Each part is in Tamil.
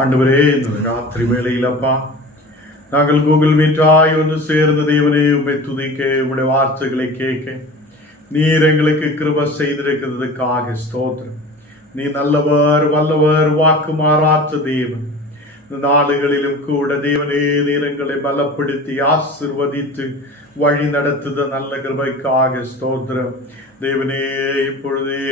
ஆண்டவரே, இந்த ராத்திரி வேளையில் அப்பா நாங்கள் கூகுள் மீட்டாய் ஒன்று சேர்ந்த தேவனே உம்மை துதிக்க, உம்முடைய வார்த்தைகளை கேட்க நீர் எங்களுக்கு கிருபை செய்திருக்கிறதுக்காக ஸ்தோத்திரம். நீ நல்லவர், வல்லவர், வாக்கு மாறாற்ற தேவன். இந்த நாடுகளிலும் கூட தேவனே நீர் எங்களை பலப்படுத்தி ஆசிர்வதித்து வழி நடத்துத நல்ல கிருபைக்காக ஸ்தோத்திரம். தேவனே, இப்பொழுதே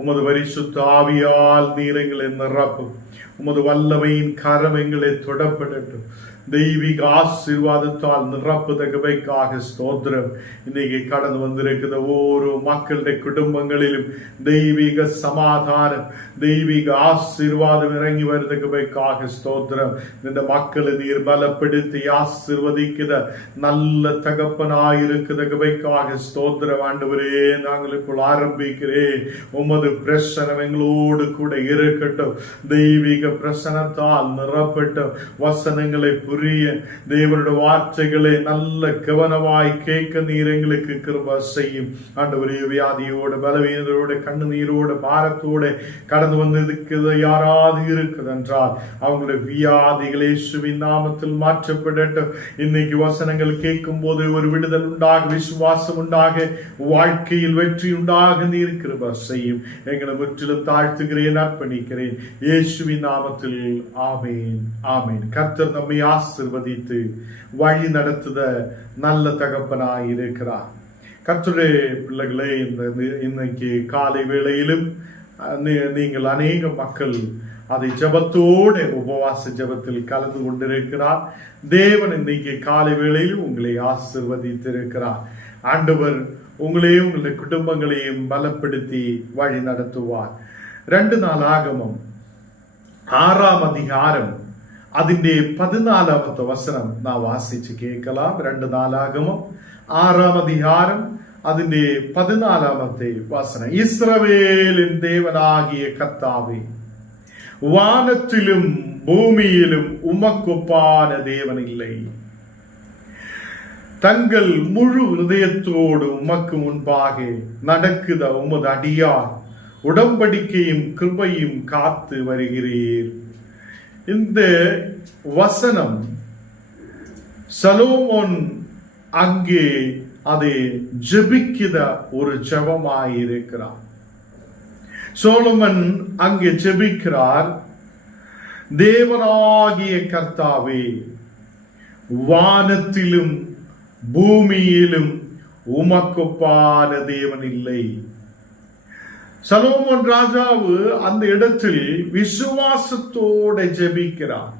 உமது பரிசுத்த ஆவியால் நீர் எங்களை நிரப்பும். உமது வல்லமையின் கரம் எங்களை தொடப்படட்டும். தெய்வீக ஆசீர்வாதத்தால் நிரப்புதகவைக்காக ஸ்தோத்திரம். இன்னைக்கு கடந்து வந்திருக்கிற ஒவ்வொரு மக்களுடைய குடும்பங்களிலும் தெய்வீக சமாதானம், தெய்வீக ஆசீர்வாதம் இறங்கி வருதகவைக்காக ஸ்தோத்திரம். இந்த மக்களை நீர் பலப்படுத்தி ஆசீர்வதிக்கிற நல்ல தகப்பனாயிருக்கிறதகவைக்காக ஸ்தோத்திரம். ஆண்டவரே, நாங்களுக்குள் ஆரம்பிக்கிறேன். உமது பிரசனம் எங்களோடு கூட இருக்கட்டும். தெய்வீக பிரசனத்தால் நிரப்பட்டும். வசனங்களை புரிய, தேவனுடைய வார்த்தைகளை நல்ல கவனமாய் கேட்க நீர் எங்களுக்கு கிருபை செய்யும். ஆண்டவரே, வியாதியோடு, பலவீனத்தோடு, கண்ணீரோடு, பாரத்தோடு கடந்து வந்திருக்கிறது யாராவது இருக்குது என்றால் அவங்களுடைய வியாதிகளை இயேசுவின் நாமத்தில் மாற்றப்படட்டும். இன்னைக்கு வசனங்கள் கேட்கும் போது ஒரு விடுதல் உண்டாக, விசுவாசம் உண்டாக, வாழ்க்கையில் வெற்றி உண்டாக நீர் கிருபை செய்யும். எங்களை முற்றிலும் தாழ்த்துகிறேன், அர்ப்பணிக்கிறேன் இயேசுவின் நாமத்தில். ஆமேன், ஆமேன். கர்த்தர் நம்மை ஆசீர்வதித்து வழி நடத்துத நல்ல தகப்பனாய் இருக்கிறார். கர்த்தருடைய பிள்ளைகளே, இன்னைக்கு காலை வேளையிலும் நீங்கள் அநேக மக்கள் அதை ஜபத்தோடு உபவாச ஜபத்தில் கலந்து கொண்டிருக்கிறார். தேவன் இன்னைக்கு காலை வேளையில் உங்களை ஆசீர்வதித்திருக்கிறார். ஆண்டவர் உங்களையும் உங்களுடைய குடும்பங்களையும் பலப்படுத்தி வழி நடத்துவார். 2 நாளாகமம் 6ஆம் அதிகாரம் അതിന്റെ 14ാമത്തെ വസനം നാം വാസിച്ച് കേൾக்கலாம். 2 നാளாகமം 6ആം அதிகாரம் അതിന്റെ 14ാമത്തെ വസനം. ഇസ്രായേലിൻ ദേവനാകിയ കർത്താവേ, வானத்திலும் பூமியிலும் உமக்கொப்பான தேவன் இல்லை. தங்கள் முழு இதயத்தோடு உமக்கு முன்பாக நடக்குத உமது அடியார் உடன்படிக்கையும் கிருபையும் காத்து வருகிறீர். இந்த வசனம் சலோமோன் அங்கே அதை ஜெபிக்கிற ஒரு ஜெபமாயிருக்கிறார். சோலமன் அங்கே ஜெபிக்கிறார், தேவனாகிய கர்த்தாவே, வானத்திலும் பூமியிலும் உமக்கொப்பான தேவன் இல்லை. சலோமோன் ராஜாவு அந்த இடத்தில் விசுவாசத்தோட ஜெபிக்கிறார்.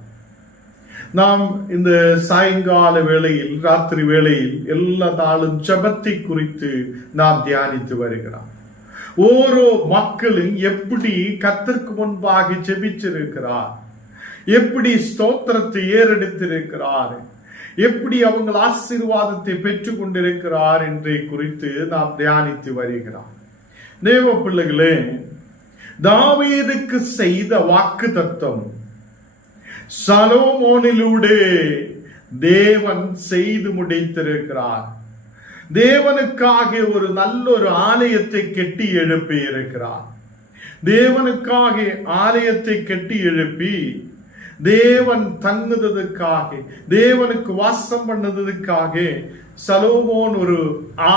நாம் இந்த சாயங்கால வேளையில், ராத்திரி வேளையில் எல்லா நாளும் ஜெபத்தை குறித்து நாம் தியானித்து வருகிறோம். ஓரோ மக்களும் எப்படி கர்த்தருக்கு முன்பாக ஜெபிச்சிருக்கிறார், எப்படி ஸ்தோத்திரத்தை ஏறெடுத்திருக்கிறார், எப்படி அவங்க ஆசீர்வாதத்தை பெற்றுக் கொண்டிருக்கிறார் என்றை குறித்து நாம் தியானித்து வருகிறோம். தேவ பிள்ளைகளே, தாவீதுக்கு செய்த வாக்கு தத்தம் சலோமோனிலூடே தேவன் செய்து முடித்திருக்கிறார். தேவனுக்காக ஒரு நல்ல ஒரு ஆலயத்தை கட்டி எழுப்பி இருக்கிறார். தேவனுக்காக ஆலயத்தை கட்டி எழுப்பி தேவன் தங்குதற்காக, தேவனுக்கு வாசம் பண்ணதுக்காக சலோமோன் ஒரு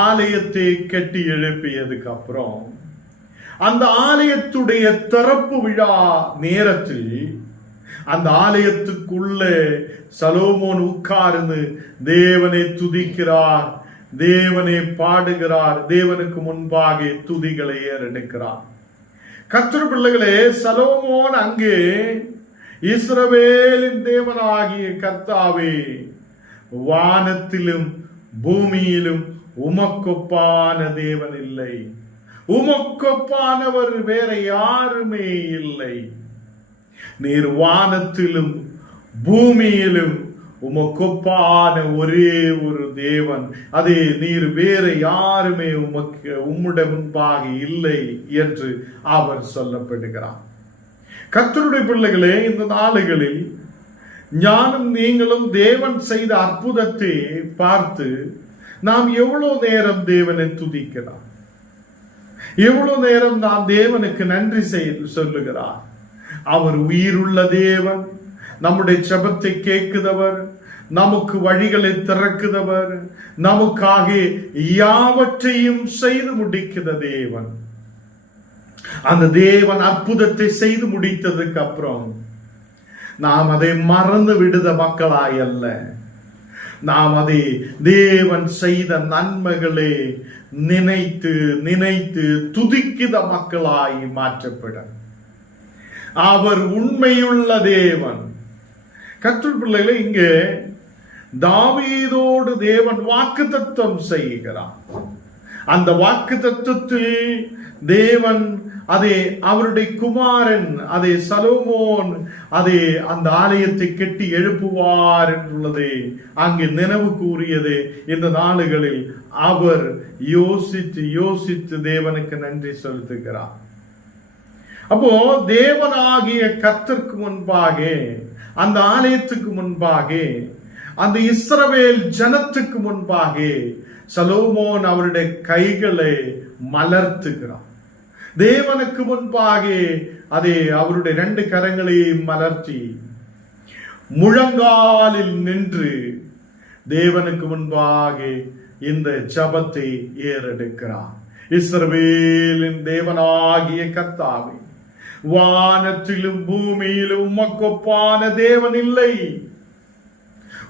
ஆலயத்தை கட்டி எழுப்பியதுக்கு அப்புறம் அந்த ஆலயத்துடைய திறப்பு விழா நேரத்தில் அந்த ஆலயத்துக்குள்ள சலோமோன் உட்கார்ந்து தேவனை துதிக்கிறார், தேவனை பாடுகிறார், தேவனுக்கு முன்பாக துதிகளை ஏறெடுக்கிறார். கர்த்தர் பிள்ளைகளே, சலோமோன் அங்கே இஸ்ரவேலின் தேவனாகிய கர்த்தாவே, வானத்திலும் பூமியிலும் உமக்கொப்பான தேவன் இல்லை, உமக்கொப்பானவர் வேற யாருமே இல்லை. நீர் வானத்திலும் பூமியிலும் உமக்கொப்பான ஒரே ஒரு தேவன், அதே நீர் வேற யாருமே உம்முடைய முன்பாக இல்லை என்று அவர் சொல்லப்படுகிறார். கர்த்தருடைய பிள்ளைகளே, இந்த நாளுகளில் ஞானம் நீங்களும் தேவன் செய்த அற்புதத்தை பார்த்து நாம் எவ்வளவு நேரம் தேவனை துதிக்கிறார், எவ்வளவு நேரம் நாம் தேவனுக்கு நன்றி சொல்லுகிறார். அவர் உயிருள்ள தேவன், நம்முடைய ஜெபத்தை கேட்கிறவர், நமக்கு வழிகளை திறக்கிறவர், நமக்காக யாவற்றையும் செய்து முடிக்கிற தேவன். அந்த தேவன் அற்புதத்தை செய்து முடித்ததுக்கு அப்புறம் நாம் அதை மறந்து விடுத மக்களாய் அல்ல, நாம் அதை தேவன் செய்த நன்மைகளை நினைத்து நினைத்து துதிக்கிற மக்களாய் மாற்றப்பட. அவர் உண்மையுள்ள தேவன். கர்த்தர் பிள்ளைகளை, இங்கே தாவீதோடு தேவன் வாக்குத்தத்தம் செய்கிறார். அந்த வாக்குத்தத்தத்தில் தேவன் அதே அவருடைய குமாரன் அதே சலோமோன் அதே அந்த ஆலயத்தை கட்டி எழுப்புவார் என்றுள்ளதே அங்கே நினைவு கூறியது. இந்த நாளுகளில் அவர் யோசித்து யோசித்து தேவனுக்கு நன்றி செலுத்துகிறார். அப்போ தேவனாகிய கர்த்தருக்கு முன்பாக, அந்த ஆலயத்துக்கு முன்பாக, அந்த இஸ்ரவேல் ஜனத்துக்கு முன்பாக சலோமோன் அவருடைய கைகளை மலர்த்துகிறார். தேவனுக்கு முன்பாக அதே அவருடைய 2 கரங்களையும் மலர்த்தி முழங்காலில் நின்று தேவனுக்கு முன்பாக இந்த ஜபத்தை ஏறெடுக்கிறார். இஸ்ரவேலின் தேவனாகிய கர்த்தாவே, வானத்திலும் பூமியிலும் உமக்கொப்பான தேவன் இல்லை,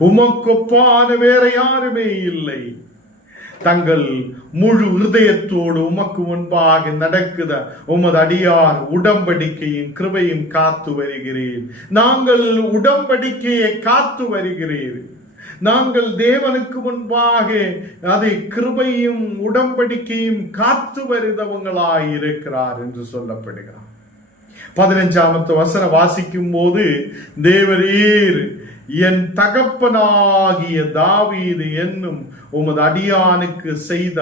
உமக்கொப்பான வேற யாருமே இல்லை. தங்கள் முழு இருதயத்தோடு உமக்கு முன்பாக நடக்குத உமது அடியார் உடம்படிக்கையும் கிருபையும் காத்து வருகிறேன். நாங்கள் உடம்படிக்கையை காத்து வருகிறேன். நாங்கள் தேவனுக்கு முன்பாக அதை கிருபையும் உடம்படிக்கையும் காத்து வருதவங்களாய் இருக்கிறார் என்று சொல்லப்படுகிறார். 15வது வசனம் வாசிக்கும் போது, தேவரீர் என் தகப்பனாகிய தாவீது என்னும் உமது அடியானுக்கு செய்த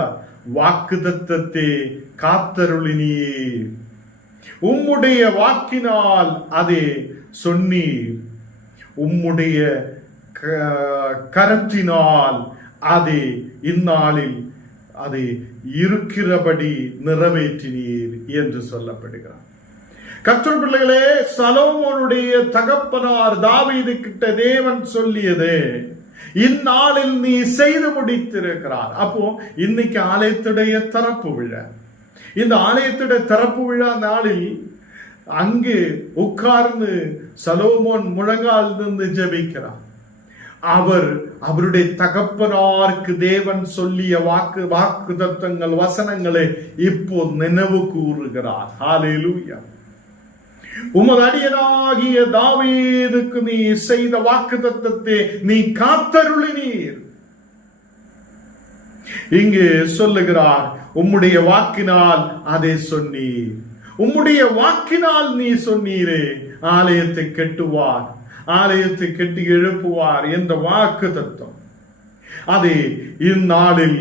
வாக்குத்தத்தத்தை காத்தருளினீர், உம்முடைய வாக்கினால் அதை சொன்னீர், உம்முடைய கரத்தினால் அதை இந்நாளில் அதை இருக்கிறபடி நிறைவேற்றினீர் என்று சொல்லப்படுகிறார். கர்த்தர் பிள்ளைகளே, சலோமோனுடைய தகப்பனார் தாவீது கிட்ட தேவன் சொல்லியது இந்நாளில் நீ செய்து முடித்திருக்கிறார். அப்போ இன்னைக்கு ஆலயத்துடைய திறப்பு விழா. இந்த ஆலயத்துடைய திறப்பு விழா நாளில் அங்கு உட்கார்ந்து சலோமோன் முழங்கால் நின்று ஜெபிக்கிறார். அவருடைய தகப்பனாருக்கு தேவன் சொல்லிய வாக்கு தத்துவங்கள் வசனங்களை இப்போ நினைவு கூறுகிறார். ஹல்லேலூயா. உமது அடியனாகிய தாவீதுக்கு நீ செய்த வாக்குத்தத்தத்தை நீ காத்தருளினீர். இங்கு சொல்லுகிறார், உம்முடைய வாக்கினால் அதை சொன்னீர், உம்முடைய வாக்கினால் நீ சொன்னீரே ஆலயத்தை கட்டுவார், ஆலயத்தை கட்டி எழுப்புவார் என்ற வாக்கு தத்துவம். அது இந்நாளில்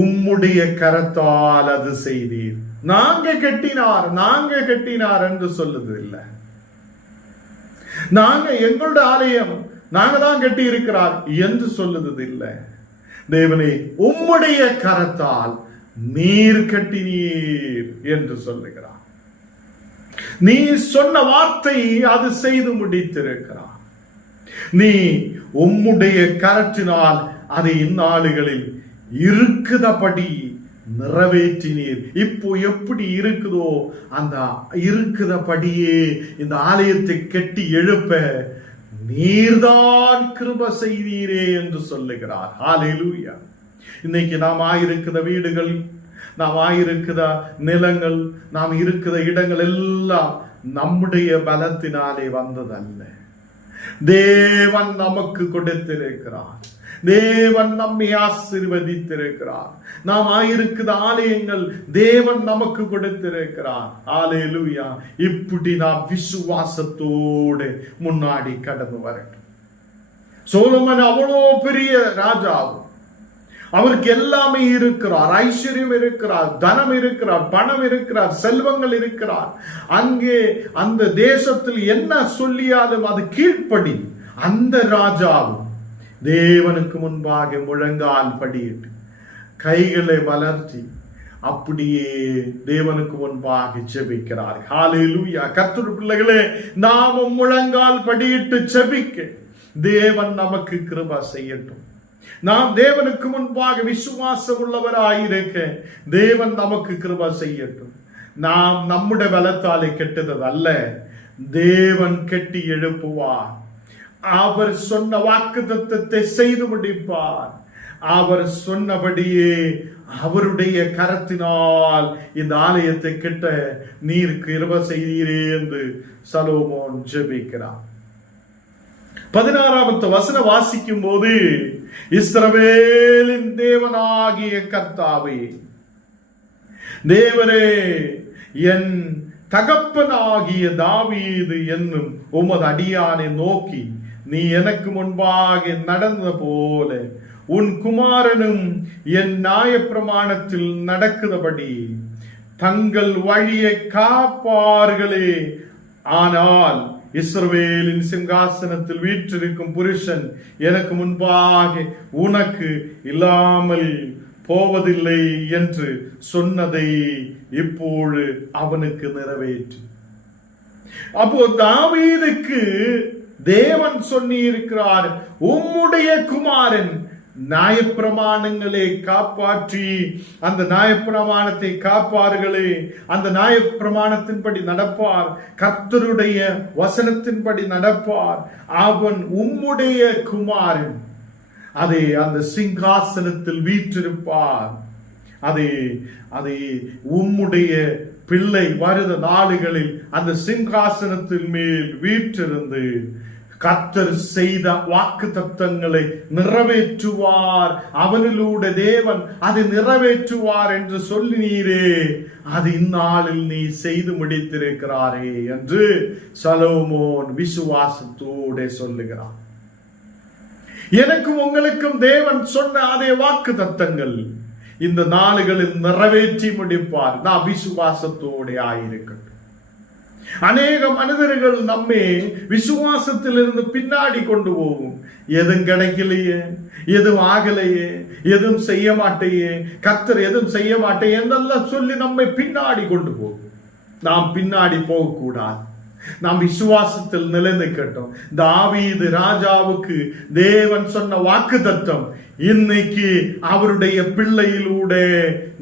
உம்முடைய கரத்தால் அது செய்தீர். நாங்க கட்டினார் என்று சொல்லுது இல்லை. நாங்க எங்களுடைய ஆலயம் நாங்க தான் கட்டி இருக்கிறார் என்று சொல்லுது இல்லை. தேவனே, உம்முடைய கரத்தால் நீர் கட்டினீர் என்று சொல்லுகிறார். நீ சொன்ன வார்த்தை அது செய்து முடித்திருக்கிறார். நீ உம்முடைய கரத்தினால் அதை இந்நாளுகளில் இருக்குதபடி நிறைவேற்றினீர். இப்போ எப்படி இருக்குதோ அந்த இருக்குதபடியே இந்த ஆலயத்தை கட்டி எழுப்ப நீர்தான் கிருபை செய்தீரே என்று சொல்லுகிறார். ஹல்லேலூயா. இன்னைக்கு நாம் ஆயிருக்கிற வீடுகள், நாம் ஆயிருக்கிற நிலங்கள், நாம் இருக்கிற இடங்கள் எல்லாம் நம்முடைய பலத்தினாலே வந்ததல்ல. தேவன் நமக்கு கொடுத்திருக்கிறார். தேவன் நம்மை ஆசீர்வதித்திருக்கிறார். நாம் ஆயிருக்கிற ஆலயங்கள் தேவன் நமக்கு கொடுத்திருக்கிறார். ஹல்லேலூயா. இப்படி நாம் விசுவாசத்தோடு முன்னாடி கடந்து வரட்டும். சோலோமன் அவ்வளோ பெரிய ராஜாவும், அவருக்கு எல்லாமே இருக்கிறார். ஐஸ்வர்யம் இருக்கிறார், தனம் இருக்கிறார், பணம் இருக்கிறார், செல்வங்கள் இருக்கிறார். அங்கே அந்த தேசத்தில் என்ன சொல்லியாலும் அது கீழ்ப்படி. அந்த ராஜாவும் தேவனுக்கு முன்பாக முழங்கால் படியிட்டு கைகளை வளர்த்தி அப்படியே தேவனுக்கு முன்பாக ஜெபிக்கிறார். ஹல்லேலூயா. கர்த்தருடைய பிள்ளைகளே, நாமும் முழங்கால் படியிட்டு ஜெபிக்க தேவன் நமக்கு கிருபை செய்யட்டும். நாம் தேவனுக்கு முன்பாக விசுவாசம் உள்ளவராயிருக்க தேவன் நமக்கு கிருபை செய்யட்டும். நாம் நம்முடைய பலத்தாலே கெட்டது அல்ல, தேவன் கெட்டி எழுப்புவார். அவர் சொன்ன வாக்குத்தத்தத்தை செய்து முடிப்பார். அவர் சொன்னபடியே அவருடைய கரத்தினால் இந்த ஆலயத்தை கெட்ட நீர் கிருபை செய்தீரே என்று சாலோமோன் ஜெபிக்கிறார். 16வது வசனம் வாசிக்கும் போது, இஸ்ரவேலின் தேவனாகிய கர்த்தாவே, தேவரே, என் தகப்பனாகிய தாவீது என்னும் உமது அடியானை நோக்கி நீ எனக்கு முன்பாக நடந்த போல உன் குமாரனும் என் நியாயப்பிரமாணத்தில் நடக்கிறபடி தங்கள் வழியை காப்பார்களே. ஆனால் இஸ்ரவேலின் சிங்காசனத்தில் வீற்றிருக்கும் புருஷன் எனக்கு முன்பாக உனக்கு இல்லாமல் போவதில்லை என்று சொன்னதை இப்போது அவனுக்கு நிறைவேற்று. அப்போ தாவீதுக்கு தேவன் சொல்லி இருக்கிறார், உம்முடைய குமாரன் நியாயப்பிரமாணங்களை காப்பாற்றி அந்த நியாயப்பிரமாணத்தை காப்பார்களே, அந்த நியாயப்பிரமாணத்தின்படி நடப்பார், கர்த்தருடைய வசனத்தின்படி நடப்பார், அவன் உம்முடைய குமாரன், அதே அந்த சிங்காசனத்தில் வீற்றிருப்பார். அதே உம்முடைய பிள்ளை வருத நாடுகளில் அந்த சிங்காசனத்தின் மேல் வீற்றிருந்து கர்த்தர் செய்த வாக்கு தத்தங்களை நிறைவேற்றுவார். அவனிலூടെ தேவன் அதை நிறைவேற்றுவார் என்று சொல்லினீரே, அது இந்நாளில் நீ செய்து முடித்திருக்கிறாரே என்று சாலோமோன் விசுவாசத்தோடு சொல்லுகிறார். எனக்கும் உங்களுக்கும் தேவன் சொன்ன அதே வாக்கு தத்தங்கள் இந்த நாளுகளில் நிறைவேற்றி முடிப்பார். நான் விசுவாசத்தோடு ஆயிருக்கட்டும். அநேக மனிதர்கள் நம்மை விசுவாசத்திலிருந்து பின்னாடி கொண்டு போகும். எதுவும் கிடைக்கலையே, எதுவும் ஆகலையே, எதுவும் செய்ய மாட்டேயே, கர்த்தர் எதுவும் செய்ய மாட்டேன் என்றெல்லாம் சொல்லி நம்மை பின்னாடி கொண்டு போகும். நாம் பின்னாடி போகக்கூடாது. நாம் விசுவாசத்தில் நிலைநிற்கட்டும். தாவீது ராஜாவுக்கு தேவன் சொன்ன வாக்கு தத்தம் இன்னைக்கு அவருடைய பிள்ளையிலூടെ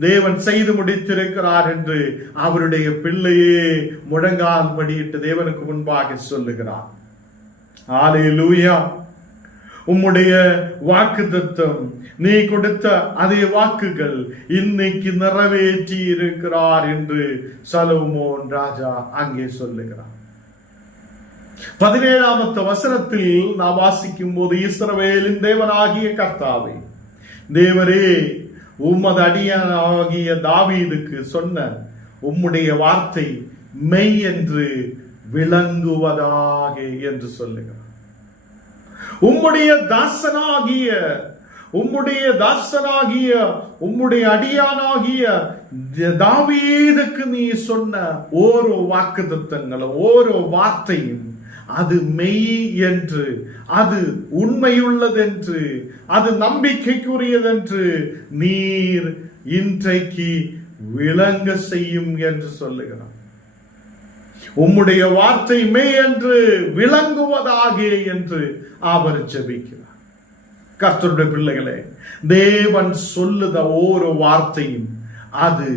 தேவன் செய்து முடித்திருக்கிறார் என்று அவருடைய பிள்ளையே முழங்கால் படியிட்டு தேவனுக்கு முன்பாக சொல்லுகிறார். ஹல்லேலூயா. உம்முடைய வாக்கு தத்தம், நீ கொடுத்த அதே வாக்குகள் இன்னைக்கு நிறைவேற்றி இருக்கிறார் என்று சாலோமோன் ராஜா அங்கே சொல்லுகிறார். 17வது வசனத்தில் நாம் வாசிக்கும் போது, இஸ்ரவேலின் தேவனாகிய கர்த்தாவே, தேவரே, உமது அடியானாகிய தாவீதுக்கு சொன்ன உம்முடைய வார்த்தை மெய் என்று விளங்குவதாக என்று சொல்லுகிறார். உம்முடைய தாசனாகிய உம்முடைய அடியானாகிய தாவீதுக்கு நீ சொன்ன ஓரோ வாக்குத்தத்தங்களும் ஓரோ வார்த்தையும் அது மெய் என்று, அது உண்மையுள்ளதென்று, அது நம்பிக்கைக்குரியதென்று நீர் இன்றைக்கு விளங்க செய்யும் என்று சொல்லுகிறார். உம்முடைய வார்த்தை மெய் என்று விளங்குவதாக என்று அவர் ஜெபிக்கிறார். கர்த்தருடைய பிள்ளைகளே, தேவன் சொல்லுத ஓரோ வார்த்தையும் அது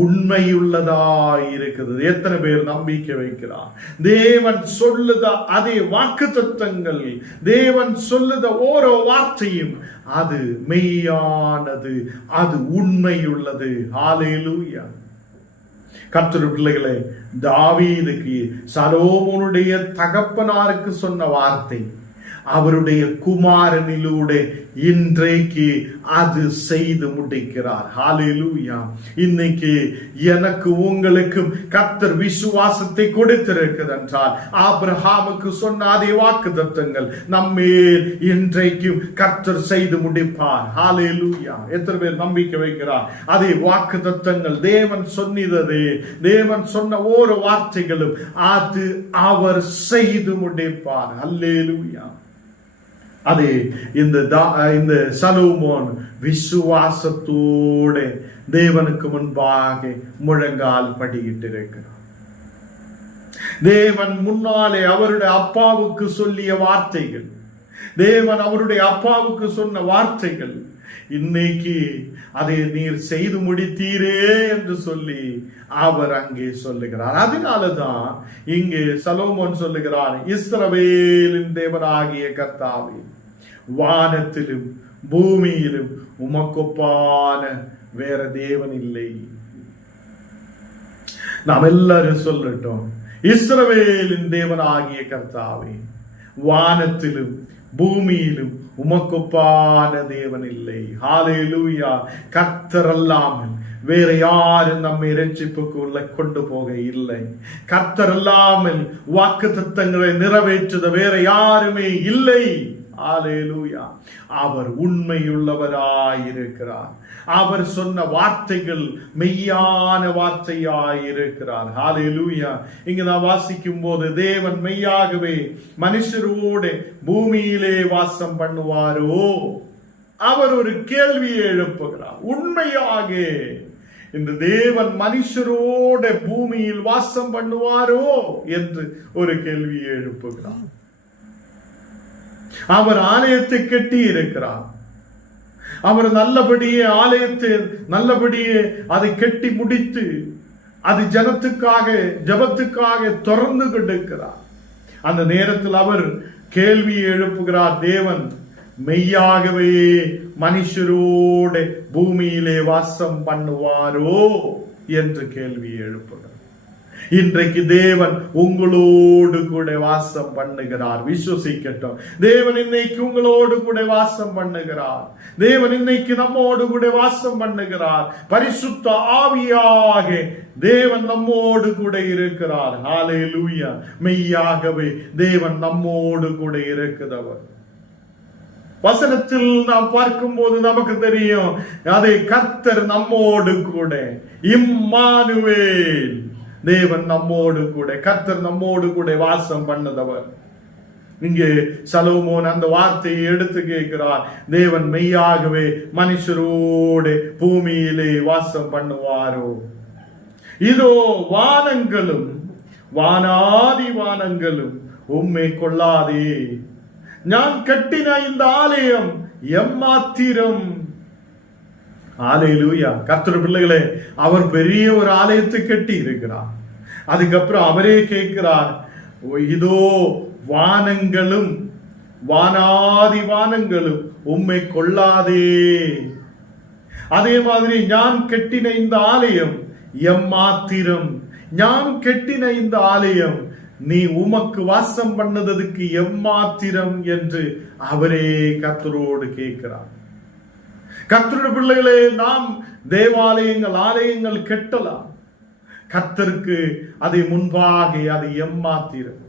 உண்மையுள்ளதாய் இருக்கிறது. எத்தனை பேர் நம்பிக்கை வைக்கிறார்? தேவன் சொல்லுத அதே வாக்கு தத்தங்கள், தேவன் சொல்லுத ஓரோ வார்த்தையும் அது மெய்யானது, அது உண்மையுள்ளது. ஹல்லேலூயா. கர்த்தருடைய பிள்ளைகளே, தாவீதுக்கு சாலோமோனுடைய தகப்பனாருக்கு சொன்ன வார்த்தை அவருடைய குமாரனிலூടെ இன்றைக்கு அது செய்து முடிக்கிறார். ஹல்லேலூயா. இன்னைக்கு எனக்கு உங்களுக்கும் கர்த்தர் விசுவாசத்தை கொடுத்திருக்கிறது என்றால், ஆபிரகாமுக்கு சொன்ன அதே வாக்கு தத்தங்கள் நம்மேல் இன்றைக்கும் கர்த்தர் செய்து முடிப்பார். ஹல்லேலூயா. எத்தனை பேர் நம்பிக்கை வைக்கிறார்? அதே வாக்கு தத்தங்கள் தேவன் சொன்னதே, தேவன் சொன்ன ஓரோ வார்த்தைகளும் அது அவர் செய்து முடிப்பார். ஹல்லேலூயா. அது இந்த சலோமோன் விசுவாசத்தோட தேவனுக்கு முன்பாக முழங்கால் படியிட்டு இருக்கிறார். தேவன் முன்னாலே அவருடைய அப்பாவுக்கு சொல்லிய வார்த்தைகள், தேவன் அவருடைய அப்பாவுக்கு சொன்ன வார்த்தைகள், இன்னைக்கு அதை நீர் செய்து முடித்தீரே என்று சொல்லி அவர் அங்கே சொல்லுகிறார். அதனாலதான் இங்கே சலோமோன் சொல்லுகிறார், இஸ்ரவேலின் தேவனாகிய கர்த்தாவே, வானத்திலும் பூமியிலும் உமக்கொப்பான வேற தேவன் இல்லை. நாம் எல்லாரும் சொல்லட்டும், இஸ்ரவேலின் தேவனாகிய கர்த்தாவே, வானத்திலும் பூமியிலும் உமக்கொப்பான தேவன் இல்லை. ஹல்லேலூயா. கர்த்தர் அல்லாமல் வேற யாரும் நம்மை இரட்சிப்புக்குள்ள கொண்டு போக இல்லை. கர்த்தர் அல்லாமல் வாக்குத்தத்தங்களை நிறைவேற்றுத வேற யாருமே இல்லை. ஹல்லேலூயா. அவர் உண்மையுள்ளவராயிருக்கிறார். அவர் சொன்ன வார்த்தைகள் மெய்யான வார்த்தையாயிருக்கிறார். ஹல்லேலூயா. இங்க நான் வாசிக்கும் போது, தேவன் மெய்யாகவே மனுஷரோடு பூமியிலே வாசம் பண்ணுவாரோ? அவர் ஒரு கேள்வியை எழுப்புகிறார். உண்மையாக இந்த தேவன் மனுஷரோட பூமியில் வாசம் பண்ணுவாரோ என்று ஒரு கேள்வியை எழுப்புகிறார். அவர் ஆலயத்தை கட்டி இருக்கிறார். அவர் நல்லபடியே ஆலயத்தை நல்லபடியே அதை கட்டி முடித்து அது ஜனத்துக்காக ஜபத்துக்காக திறந்து கொண்டிருக்கிறார். அந்த நேரத்தில் அவர் கேள்வியை எழுப்புகிறார், தேவன் மெய்யாகவே மனுஷரோட பூமியிலே வாசம் பண்ணுவாரோ என்று கேள்வியை எழுப்புகிறார். இன்றைக்கு தேவன் உங்களோடு கூட வாசம் பண்ணுகிறார். விசுவசிக்கட்டும். தேவன் இன்னைக்கு உங்களோடு கூட வாசம் பண்ணுகிறார். தேவன் இன்னைக்கு நம்மோடு கூட வாசம் பண்ணுகிறார். பரிசுத்த ஆவியாக தேவன் நம்மோடு கூட இருக்கிறார். ஹல்லேலூயா. மெய்யாகவே தேவன் நம்மோடு கூட இருக்கிறவர். வசனத்தில் நாம் பார்க்கும் போது நமக்கு தெரியும், அதை கர்த்தர் நம்மோடு கூட, இம்மானுவேல், தேவன் நம்மோடு கூட, கர்த்தர் நம்மோடு கூட வாசம் பண்ணதவர். இங்கே சலோமோன் அந்த வார்த்தையை எடுத்து கேட்கிறார், தேவன் மெய்யாகவே மனுஷரோடு பூமியிலே வாசம் பண்ணுவாரோ? இதோ வானங்களும் வானாதி வானங்களும் உம்மை கொள்ளாதே. நான் கட்டின இந்த ஆலயம் எம்மாத்திரம். ஹல்லேலூயா. கர்த்தர் பிள்ளைகளே, அவர் பெரிய ஒரு ஆலயத்தை கட்டி இருக்கிறார். அதுக்கப்புறம் அவரே கேட்கிறார், இதோ வானங்களும் வானாதி வானங்களும் உம்மை கொள்ளாதே. அதே மாதிரி நான் கட்டின இந்த ஆலயம் எம்மாத்திரம். நான் கட்டின இந்த ஆலயம் நீ உமக்கு வாசம் பண்ணதுக்கு எம்மாத்திரம் என்று அவரே கர்த்தரோடு கேட்கிறார். கர்த்தருடைய பிள்ளைகளே, நாம் தேவாலயங்கள் ஆலயங்கள் கட்டலாம். கர்த்தருக்கு அதை முன்பாக அது எம்மாத்திரம்.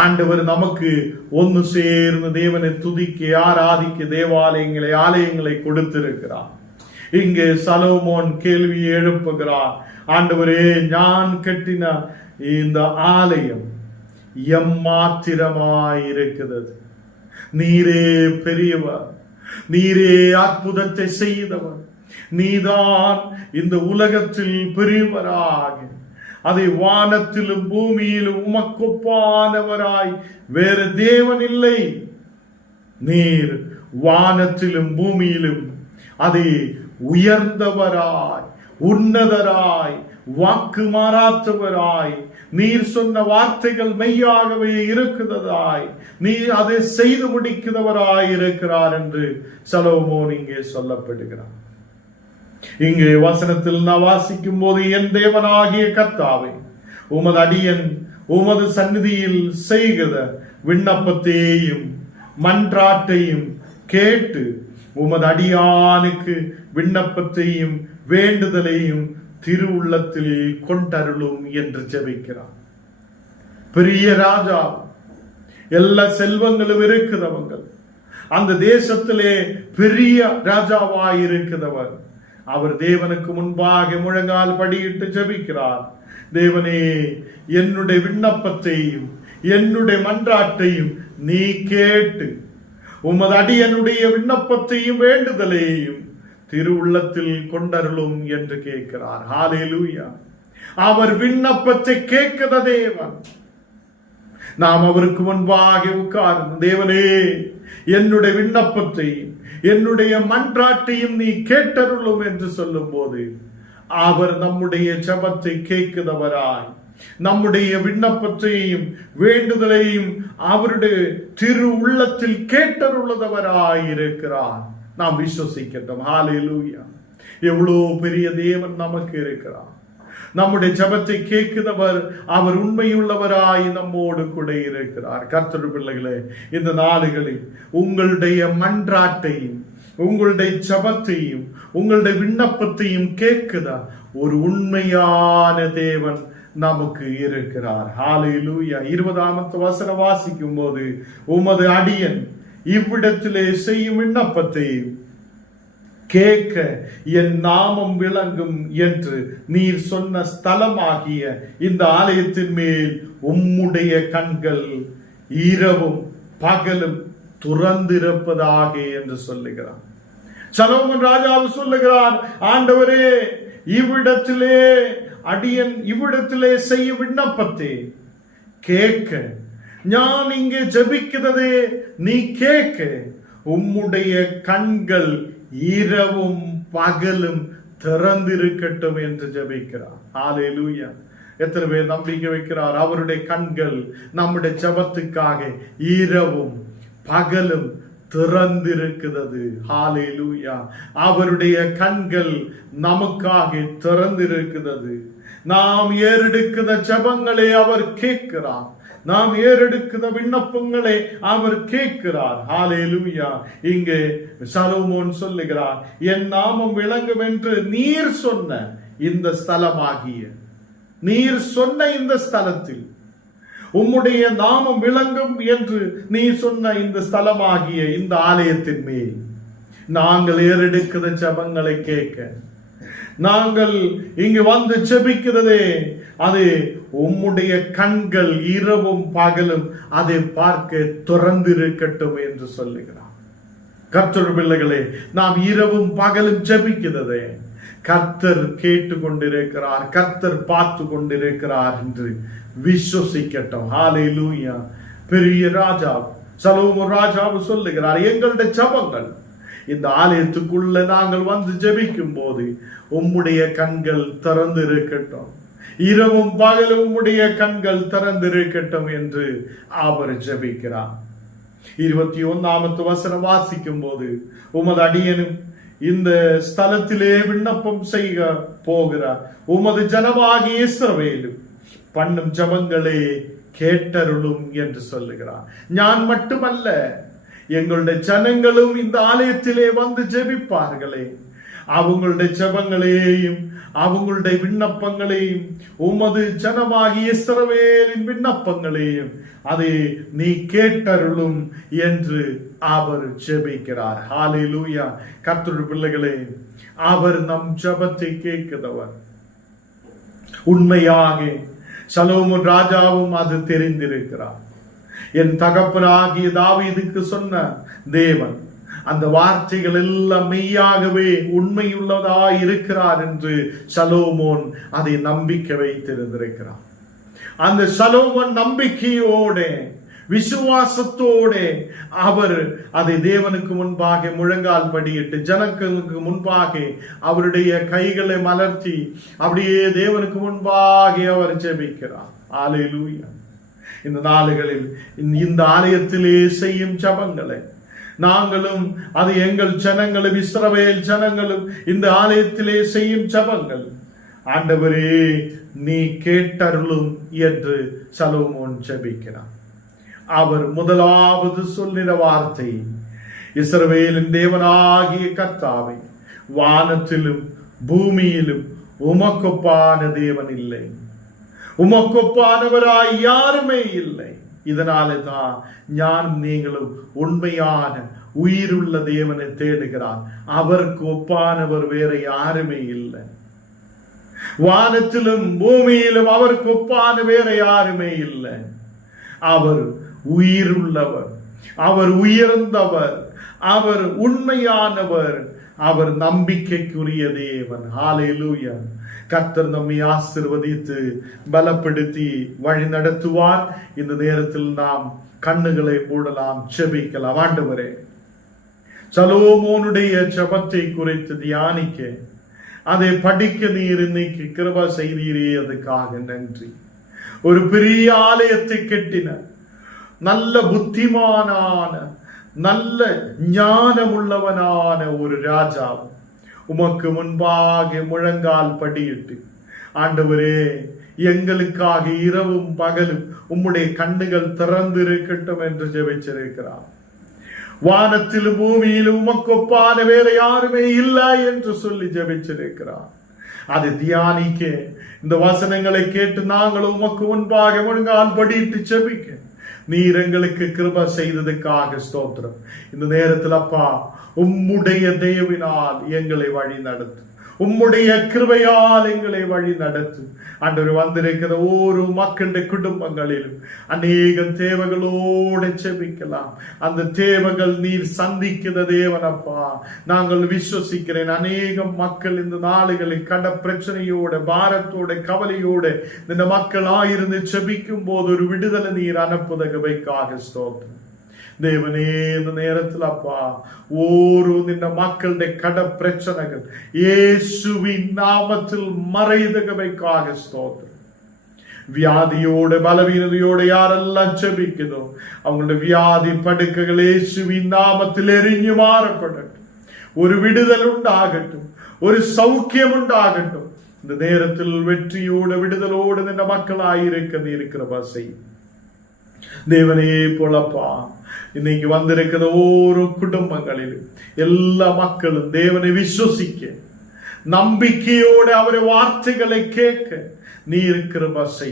ஆண்டவர் நமக்கு ஒன்று சேர்ந்து தேவனை துதிக்க ஆராதிக்க தேவாலயங்களை ஆலயங்களை கொடுத்திருக்கிறார். இங்கே சலோமோன் கேள்வி எழுப்புகிறார், ஆண்டவரே, நான் கட்டின இந்த ஆலயம் எம்மாத்திரமாயிருக்கிறது. நீரே பெரியவர், நீரே அற்புதத்தை செய்தவர், நீதான் இந்த உலகத்தில் பெரியவராக, அதை வானத்திலும் பூமியிலும் உமக்கொப்பானவராய் வேறு தேவன் இல்லை. நீர் வானத்திலும் பூமியிலும் அதை உயர்ந்தவராய் உன்னதராய் வாக்கு மாறாதவராய், நீர் சொன்ன வார்த்தைகள் மெய்யாகவே இருக்கிறதாய், நீர் அதை செய்து முடிக்கிறவராய் இருக்கிறார் என்று சலோமோன் இங்கே சொல்லப்படுகிறார். இங்கே வசனத்தில் நான் வாசிக்கும் போது, என் தேவனாகிய கர்த்தாவே, உமது அடியன் உமது சந்நிதியில் செய்கிற விண்ணப்பத்தையும் மன்றாட்டையும் கேட்டு உமது அடியானுக்கு விண்ணப்பத்தையும் வேண்டுதலையும் திருவுள்ளத்தில் கொண்டருளும் என்று ஜெபிக்கிறார். பெரிய ராஜா, எல்லா செல்வங்களும் இருக்கிறவங்க, அந்த தேசத்திலே பெரிய ராஜாவாய் இருக்கிறவர், அவர் தேவனுக்கு முன்பாக முழங்கால் படியிட்டு ஜெபிக்கிறார். தேவனே, என்னுடைய விண்ணப்பத்தையும் என்னுடைய மன்றாட்டையும் நீ கேட்டு உமது அடியனுடைய விண்ணப்பத்தையும் வேண்டுதலையும் திரு உள்ளத்தில் கொண்டருளும் என்று கேட்கிறார். ஹல்லேலூயா. அவர் விண்ணப்பத்தை கேட்கிற தேவன். நாம் அவருக்கு முன்பாக உட்கார்ந்து, தேவனே, என்னுடைய விண்ணப்பத்தையும் என்னுடைய மன்றாட்டையும் நீ கேட்டருளும் என்று சொல்லும் போது அவர் நம்முடைய ஜெபத்தை கேட்கிறவராய், நம்முடைய விண்ணப்பத்தையும் வேண்டுதலையும் அவருடைய திரு உள்ளத்தில் கேட்டருள்ளவராய் இருக்கிறார். நாம் விசுவசிக்கின்றோம். ஹல்லேலூயா. எவ்வளவு பெரிய தேவன் நமக்கு இருக்கிறார். நம்முடைய ஜெபத்தை கேட்கிறவர், அவர் உண்மையுள்ளவராய் நம்மோடு கூட இருக்கிறார். கர்த்தருடைய பிள்ளைகளே, இந்த நாளுகளில் உங்களுடைய மன்றாட்டையும் உங்களுடைய ஜெபத்தையும் உங்களுடைய விண்ணப்பத்தையும் கேட்கிற ஒரு உண்மையான தேவன் நமக்கு இருக்கிறார். ஹல்லேலூயா. 20ஆம் வசனம் வாசிக்கும் போது, உமது அடியன் இவ்விடத்திலே செய்யும் விண்ணப்பத்தை கேட்க என் நாமம் விளங்கும் என்று நீர் சொன்ன ஸ்தலமாகிய இந்த ஆலயத்தின் மேல் உம்முடைய கண்கள் இரவும் பகலும் துறந்திருப்பதாக என்று சொல்லுகிறார். சாலமோன் ராஜாவு சொல்லுகிறார், ஆண்டவரே, இவ்விடத்திலே அடியன் இவ்விடத்திலே செய்ய விண்ணப்பத்தை கேட்க, நான் இங்கே ஜெபிக்கிறதே நீ கேட்க, உம்முடைய கண்கள் இரவும் பகலும் திறந்திருக்கட்டும் என்று ஜெபிக்கிறார். ஹல்லேலூயா. எத்தனை பேர் நம்பிக்கை வைக்கிறார்? அவருடைய கண்கள் நம்முடைய ஜெபத்துக்காக இரவும் பகலும் திறந்திருக்கிறது. ஹல்லேலூயா. அவருடைய கண்கள் நமக்காக திறந்திருக்கிறது. நாம் ஏறெடுக்கிற ஜெபங்களை அவர் கேட்கிறார். நாம் ஏறெடுக்கிற விண்ணப்பங்களை அவர் கேட்கிறார். ஹல்லேலூயா. இங்கே சாலமோன் சொல்லுகிறார், என் நாமம் விளங்கும் என்று நீர் சொன்ன இந்த ஸ்தலமாகிய, நீர் சொன்ன இந்த ஸ்தலத்தில் உம்முடைய நாமம் விளங்கும் என்று நீ சொன்ன இந்த ஸ்தலமாகிய இந்த ஆலயத்தின் மேல் நாங்கள் ஏறெடுக்கிற ஜெபங்களை கேட்க, நாங்கள் இங்கு வந்து ஜெபிக்கிறதே, அது உம்முடைய கண்கள் இரவும் பகலும் அதை பார்க்க திறந்திருக்கட்டும் என்று சொல்லுகிறார். கர்த்தர் பிள்ளைகளே, நாம் இரவும் பகலும் ஜெபிக்கிறதே கர்த்தர் கேட்டுக் கொண்டிருக்கிறார், கர்த்தர் பார்த்து கொண்டிருக்கிறார் என்று விசுவசிக்கட்டும். ஹல்லேலூயா. பெரிய ராஜா சாலமோன் ராஜாவு சொல்லுகிறார், எங்களுடைய ஜெபங்கள் இந்த ஆலயத்துக்குள்ள நாங்கள் வந்து ஜெபிக்கும் போது உம்முடைய கண்கள் திறந்து இருக்கட்டும், இரவும் பகலும் உம்முடைய கண்கள் திறந்திருக்கட்டும் என்று அவர் ஜெபிக்கிறார். 21ஆம் வசனம் வாசிக்கும் போது, உமது அடியனும் இந்த ஸ்தலத்திலே விண்ணப்பம் செய்ய போகிறார், உமது ஜனமாகிய இஸ்ரவேலும் பண்ணும் ஜெபங்களே கேட்டருளும் என்று சொல்லுகிறார். நான் மட்டுமல்ல, எங்களுடைய ஜனங்களும் இந்த ஆலயத்திலே வந்து ஜெபிப்பார்களே, அவங்களுடைய ஜெபங்களையும் அவங்களுடைய விண்ணப்பங்களையும் உமது ஜனமாகிய இஸ்ரவேலின் விண்ணப்பங்களையும் அதை நீ கேட்டருளும் என்று அவர் ஜெபிக்கிறார். ஹல்லேலூயா. கர்த்தருடைய பிள்ளைகளே, அவர் நம் ஜெபத்தை கேட்கிறவர். உண்மையாக சாலமோன் ராஜாவும் அது தெரிந்திருக்கிறார். என் தகப்பனாகிய தாவீதுக்கு சொன்ன தேவன் அந்த வார்த்தைகள் எல்லாம் மெய்யாகவே உண்மையுள்ளதாய் இருக்கிறார் என்று சாலமோன் அதை நம்பிக்கை வைத்திருந்திருக்கிறார். அந்த சாலமோன் நம்பிக்கையோட விசுவாசத்தோட அவர் அதை தேவனுக்கு முன்பாக முழங்கால் படியிட்டு ஜனங்களுக்கு முன்பாக அவருடைய கைகளை மலர்த்தி அப்படியே தேவனுக்கு முன்பாக அவர் ஜெபிக்கிறார். ஹல்லேலூயா. இந்த நாளுகளில் இந்த ஆலயத்திலே செய்யும் ஜெபங்களை நாங்களும், அது எங்கள் ஜனங்களும் இஸ்ரவேல் ஜனங்களும் இந்த ஆலயத்திலே செய்யும் ஜெபங்கள், ஆண்டவரே நீ கேட்டருளும் என்று சாலமோன் ஜெபிக்கிறார். அவர் முதலாவது சொல்லின வார்த்தை, இஸ்ரவேலின் தேவனாகிய கர்த்தாவே, வானத்திலும் பூமியிலும் உமக்கொப்பான தேவன் இல்லை, உமக்கொப்பானவராய் யாருமே இல்லை. இதனாலே தான் ஞானும் நீங்களும் உண்மையான உயிருள்ள தேவனை தேடுகிறார். அவருக்கு ஒப்பானவர் வேற யாருமே இல்லை. வானத்திலும் பூமியிலும் அவருக்கு ஒப்பான வேற யாருமே இல்லை. அவர் உயிருள்ளவர், அவர் உயர்ந்தவர், அவர் உண்மையானவர், அவர் நம்பிக்கைக்குரிய தேவன். ஹல்லேலூயா. கர்த்தர் நம்மை ஆசீர்வதித்து பலப்படுத்தி வழி நடத்துவார். இந்த நேரத்தில் நாம் கண்ணுகளை மூடலாம், ஜெபிக்கலாம். ஆண்டவரே, சாலோமோனுடைய ஜெபத்தை குறித்து தியானிக்க, அதை படிக்க நீர் இன்னைக்கு கிருபை செய்தீரே, அதுக்காக நன்றி. ஒரு பெரிய ஆலயத்தை கட்டின நல்ல புத்திமானான, நல்ல ஞானமுள்ளவனான ஒரு ராஜாவும் உமக்கு முன்பாக முழங்கால் படியிட்டு, ஆண்டவரே, எங்களுக்காக இரவும் பகலும் உம்முடைய கண்ணுகள் திறந்திருக்கட்டும் என்று ஜெபிச்சிருக்கிறார். வானத்திலும் பூமியிலும் உமக்கொப்பான வேற யாருமே இல்லை என்று சொல்லி ஜெபிச்சிருக்கிறார். அதை தியானிக்க, இந்த வசனங்களை கேட்டு நாங்களும் உமக்கு முன்பாக முழங்கால் படியிட்டு ஜெபிக்க நீர் எங்களுக்கு கிருபை செய்ததுக்காக ஸ்தோத்திரம். இந்த நேரத்தில் அப்பா, உம்முடைய தயவினால் எங்களை வழி நடத்தும், உம்முடைய கிருபையால் எங்களை வழி நடத்தும். ஆண்டவர், வந்திருக்கிற ஒரு மக்களுடைய குடும்பங்களிலும் அநேக தேவைகளோடு செபிக்கலாம். அந்த தேவைகள் நீர் சந்திக்கிற தேவனப்பா, நாங்கள் விசுவசிக்கிறேன். அநேக மக்கள் இந்த நாடுகளில் கட பிரச்சனையோட, பாரத்தோட, கவலையோட இந்த மக்கள் ஆயிருந்து செபிக்கும் போது ஒரு விடுதலை நீர் அனுப்புதகவைக்காக ஸ்தோத்திரம். தேவனே, இந்த நேரத்தில் அப்பா, ஓரோ நின்ற மக்களுடைய கட பிரச்சனைகள் இயேசுவின் நாமத்தில் மறைதகவைக்காக ஸ்தோத்திரம். வியாதியோட, பலவீனதையோட யாரெல்லாம் ஜெபிக்குதோ அவங்களுடைய வியாதி படுக்கைகள் இயேசுவின் நாமத்தில் எரிஞ்சு மாறப்படட்டும். ஒரு விடுதல் உண்டாகட்டும், ஒரு சௌக்கியம் உண்டாகட்டும். இந்த நேரத்தில் வெற்றியோட, விடுதலோடு நின்ற மக்களாயிருக்க இருக்கிற வாசை தேவனே போலப்பா, இன்னைக்கு வந்திருக்கிற ஒவ்வொரு குடும்பங்களிலும் எல்லா மக்களும் தேவனை விசுவசிக்க, நம்பிக்கையோடு அவருடைய வார்த்தைகளை கேட்க நீ இருக்கிற பசை.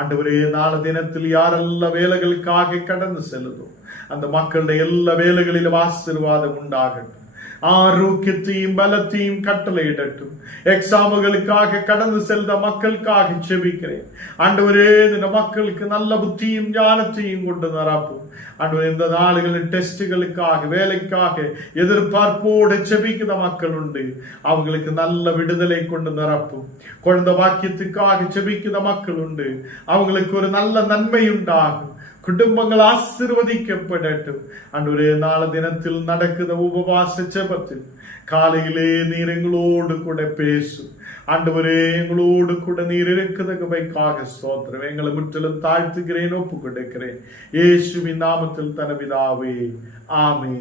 ஆண்டவரே, நாளை தினத்தில் யாரெல்லாம் வேலைகளுக்காக கடந்து செல்லுதோ அந்த மக்களுடைய எல்லா வேலைகளிலும் ஆசீர்வாதம் உண்டாகட்டும். ஆரோக்கியத்தையும் பலத்தையும் கட்டளையிடட்டும். எக்ஸாமுகளுக்காக கடந்து செல்த மக்களுக்காக செபிக்கிறேன். ஆண்டவரே, இந்த மக்களுக்கு நல்ல புத்தியும் ஞானத்தையும் கொண்டு நிரப்பும். ஆண்டவரே, இந்த நாடுகளின் டெஸ்டுகளுக்காக, வேலைக்காக எதிர்பார்ப்போடு செபிக்கிற மக்கள் உண்டு, அவங்களுக்கு நல்ல விடுதலை கொண்டு நிரப்பும். குழந்தை வாக்கியத்துக்காக செபிக்கிற மக்கள் உண்டு, அவங்களுக்கு ஒரு நல்ல நன்மை உண்டாகும். குடும்பங்கள் ஆசீர்வதிக்கப்படட்டும். ஆண்டவரே, நாளை தினத்தில் நடக்குத உபவாச ஜெபத்தில் காலையிலே நீர் எங்களோடு கூட பேசும். ஆண்டவரே, எங்களோடு கூட நீர் இருக்குதகவைக்காக ஸ்தோத்திரம். எங்களை முற்றிலும் தாழ்த்துகிறேன், ஒப்பு கொடுக்கிறேன். இயேசுவின் நாமத்தில் தனபிதாவே, ஆமென்.